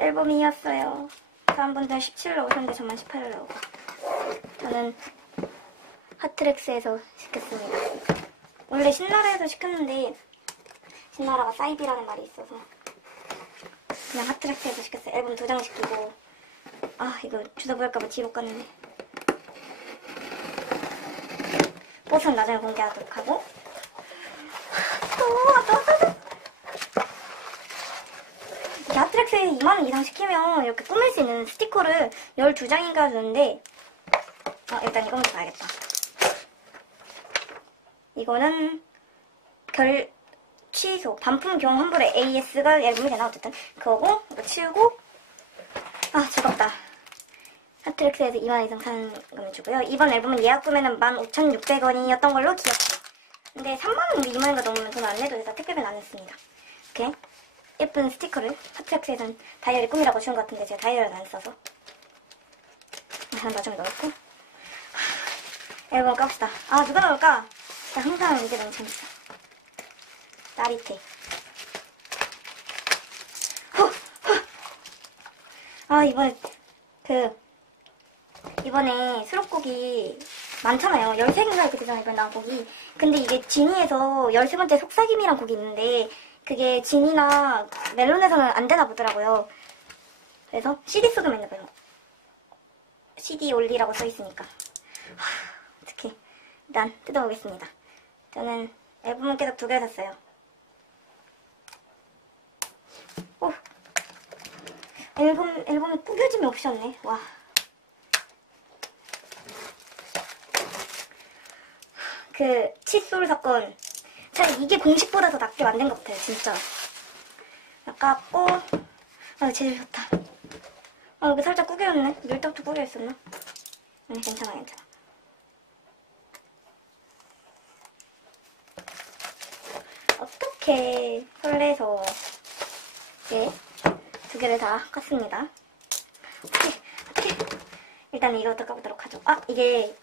앨범이었어요. 다른 분들 17로 오셨는데 저만 18로 오고. 저는 핫트랙스에서 시켰습니다. 원래 신나라에서 시켰는데 신나라가 사이비라는 말이 있어서 그냥 핫트랙스에서 시켰어요. 앨범 두 장 시키고 아 이거 주소 보일까봐 못 갔는데 버스는 나중에 공개하도록 하고 또왔다 왔다 왔다 이렇게 핫트랙스에 2만원 이상 시키면 이렇게 꾸밀 수 있는 스티커를 12장인가 주는데 아 일단 이거 먼저 봐야겠다. 이거는 결 취소 반품 경험 환불에 AS가 앨범이 되나 어쨌든. 그거고 이거 치우고 아 즐겁다. 핫트랙스에서 2만 이상 사는 거면 주고요. 이번 앨범은 예약 구매는 15,600원이었던 걸로 기억해요. 근데 3만 원 2만 원가 넘으면 돈 안 내도 돼서 택배는 안 했습니다. 이렇게 예쁜 스티커를 핫트랙스에선 다이어리 꾸미라고 주는 것 같은데 제가 다이어리를 안 써서. 아, 나중에 넣을게 앨범 깝시다. 아 누가 나올까? 나 항상 이게 너무 재밌어. 후. 아 이번에 그 이번에 수록곡이 많잖아요. 13개인가 이렇게 되잖아요 이번에 나온 곡이. 근데 이게 지니에서 13번째 속삭임이란 곡이 있는데 그게 지니나 멜론에서는 안 되나 보더라고요. 그래서 CD 속에만 있나 봐요 CD 올리라고 써 있으니까. 하, 어떡해. 일단 뜯어보겠습니다. 저는 앨범은 계속 두 개 샀어요. 오. 앨범 앨범에 꾸겨짐이 없었네. 와. 그 칫솔 사건 참 이게 공식보다 더 낫게 만든 것 같아요 진짜 아깝고 아 제일 좋다. 아 여기 살짝 구겨졌네. 밀떡도 구겨있었나? 아니 괜찮아 괜찮아. 어떻게 설레서 예, 두 개를 다 깠습니다. 어떻게 어떻게? 일단 이거부터 까보도록 하죠. 아 이게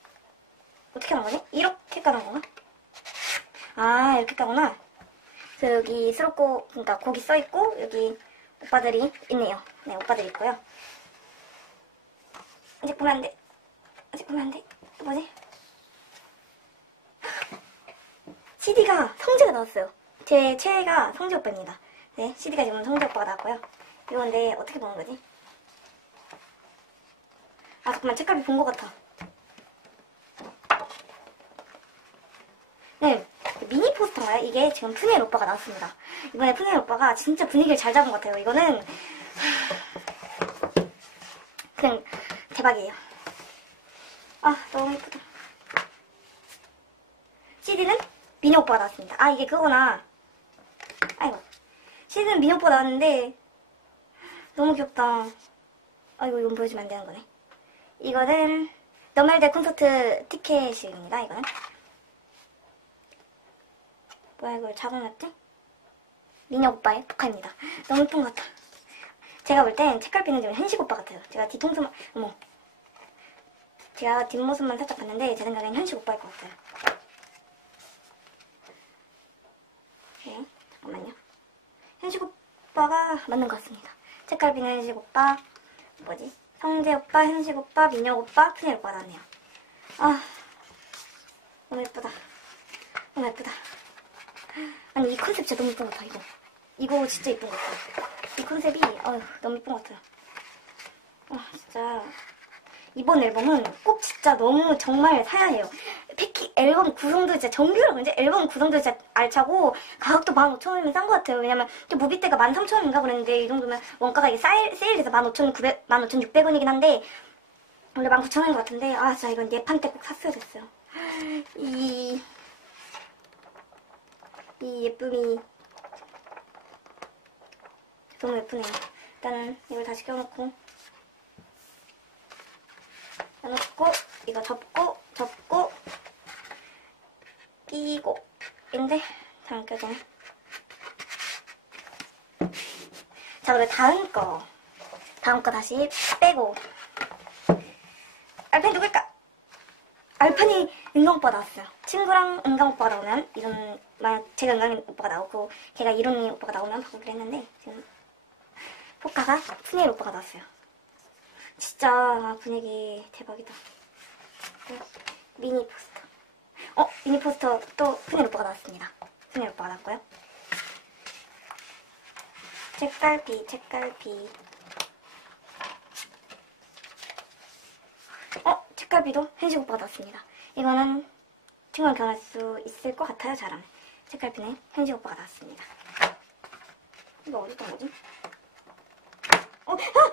어떻게 하는 거지? 이렇게 까는 건가? 아 이렇게 까구나. 그래서 여기 수록곡 그러니까 곡이 써있고 여기 오빠들이 있네요. 네 오빠들이 있고요. 아직 보면 안돼. 아직 보면 안돼. 또 뭐지? CD가 성재가 나왔어요. 제 최애가 성재 오빠입니다. 네 CD가 지금 성재 오빠가 나왔고요. 이건데 어떻게 보는 거지? 아 잠깐만. 책갈피 본것 같아. 네, 미니 포스터인가요? 이게 지금 푸니엘 오빠가 나왔습니다. 이번에 푸니엘 오빠가 진짜 분위기를 잘 잡은 것 같아요. 이거는 그냥 대박이에요. 아, 너무 예쁘다. CD는 미니 오빠가 나왔습니다. 아, 이게 그거구나. 아이고. CD는 미니 오빠가 나왔는데 너무 귀엽다. 아이고, 이건 보여주면 안 되는 거네. 이거는 너말대 콘서트 티켓입니다, 이거는. 뭐야 이걸 작아놨지? 미녀 오빠의 포카입니다. 너무 예쁜 것 같아. 제가 볼 땐 책갈피는 좀 현식 오빠 같아요. 제가 뒤통수만 어머 제가 뒷모습만 살짝 봤는데 제 생각엔 현식 오빠일 것 같아요. 네, 잠깐만요. 현식 오빠가 맞는 것 같습니다. 책갈피는 현식 오빠, 뭐지? 성재 오빠, 현식 오빠, 민혁 오빠, 큰일 오빠 나왔네요. 아, 너무 예쁘다. 너무 예쁘다. 아니 이 컨셉 진짜 너무 예쁜 것 같아 이거. 이거 진짜 예쁜 것 같아. 이 컨셉이 어휴, 너무 예쁜 것 같아요. 아 진짜. 이번 앨범은 꼭 진짜 너무 정말 사야 해요. 패키 앨범 구성도 진짜 정규라고 이제 앨범 구성도 진짜 알차고 가격도 15,000원이면 싼 것 같아요. 왜냐면 무비 때가 13,000원인가 그랬는데 이 정도면 원가가 세일, 세일해서 15,900, 15,600원이긴 한데 원래 19,000원인 것 같은데 아 진짜 이건 예판 때 꼭 샀어야 됐어요. 이 이 예쁨이 너무 예쁘네요. 일단은 이걸 다시 껴놓고 껴놓고 이거 접고 접고 끼고 인데 잘 안 껴지네. 자 그리고 다음 거 다음 거 다시 빼고 알펜 누굴까? 오빠 나왔어요. 친구랑 은강 오빠가 나오면 이런 만약 제가 은강 오빠가 나오고 걔가 이론이 오빠가 나오면 바꾸기로 했는데 지금 포카가 푸네일 오빠가 나왔어요. 진짜 분위기 대박이다. 네, 미니 포스터. 어, 미니 포스터 또 푸네일 오빠가 나왔습니다. 푸네일 오빠가 나왔고요. 책갈피, 책갈피. 어, 책갈피도 현식 오빠가 나왔습니다. 이거는 친구랑 결혼할 수 있을 것 같아요, 잘하면. 책갈피는 현식 오빠가 나왔습니다. 이거 어디던 거지? 어, 아!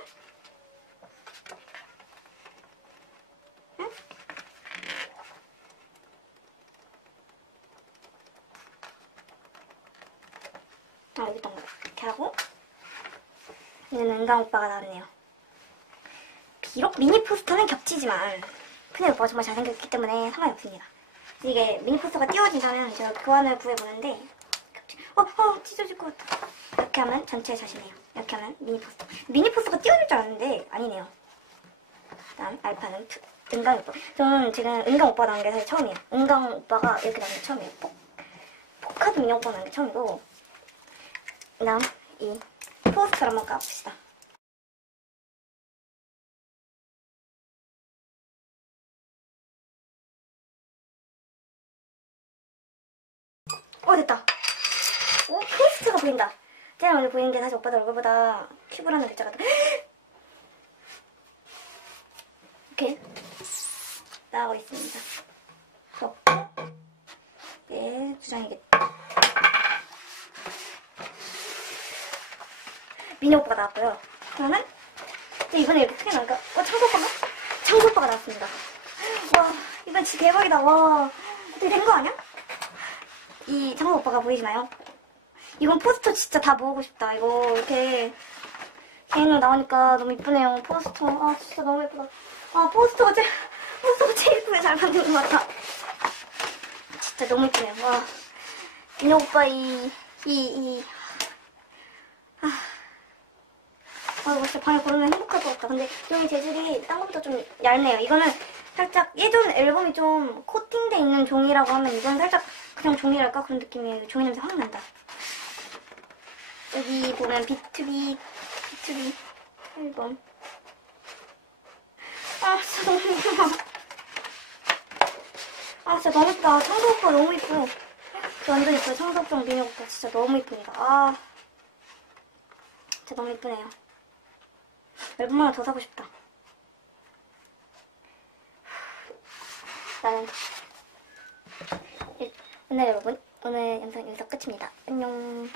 응? 아, 여기 있던 거. 이렇게 하고. 이제는 은강 오빠가 나왔네요. 비록 미니 포스터는 겹치지만, 푸네 오빠가 정말 잘생겼기 때문에 상관이 없습니다. 이게 미니 포스터가 띄워진다면 제가 교환을 구해보는데, 겹치, 어, 어, 찢어질 것 같아. 이렇게 하면 전체 자신해요. 이렇게 하면 미니 포스터. 미니 포스터가 띄워질 줄 알았는데, 아니네요. 다음, 알파는 푸, 은강 오빠. 저는 지금 은강 오빠 나온 게 사실 처음이에요. 은강 오빠가 이렇게 나온 게 처음이에요. 포, 포카드 미니 오빠 나온 게 처음이고, 그다음 이 포스터를 한번 까봅시다. 어 됐다. 오 포스터가 보인다. 제가 오늘 보이는 게 사실 오빠들 얼굴보다 큐브라는 글자가 더 이렇게 나오고 있습니다. 그렇고 예 주장이겠다. 미니 오빠가 나왔고요. 그러면 근데 이번에 이렇게 크게 나니까 어 창수 오빠가? 창수 오빠가 나왔습니다. 와 이번 진짜 대박이다. 와 어떻게 된 거 아니야? 이 창수 오빠가 보이시나요? 이건 포스터 진짜 다 모으고 싶다. 이거 이렇게 개인으로 나오니까 너무 이쁘네요. 포스터 아 진짜 너무 예쁘다. 아 포스터가 제일 포스터가 제일 이쁘게 잘 만든 것 같아. 진짜 너무 이쁘네요. 와 미니 오빠 이 이, 이, 아, 이거 진짜 방에 걸으면 행복할 것 같다. 근데 종이 재질이 딴 것보다 좀 얇네요. 이거는 살짝 예전 앨범이 좀 코팅돼 있는 종이라고 하면 이건 살짝 그냥 종이랄까? 그런 느낌이에요. 종이 냄새 확 난다. 여기 보면 비투비, 비투비 앨범. 아, 진짜 너무 이쁘다. 아, 진짜 너무 이쁘다. 청소 오빠 너무 이뻐. 완전 이뻐요. 청소 오빠 미니 오빠 진짜 너무 이쁩니다. 아, 진짜 너무 이쁘네요. 앨범 하나 더 사고 싶다. 나는 일- 오늘 여러분 오늘 영상 여기서 끝입니다. 안녕.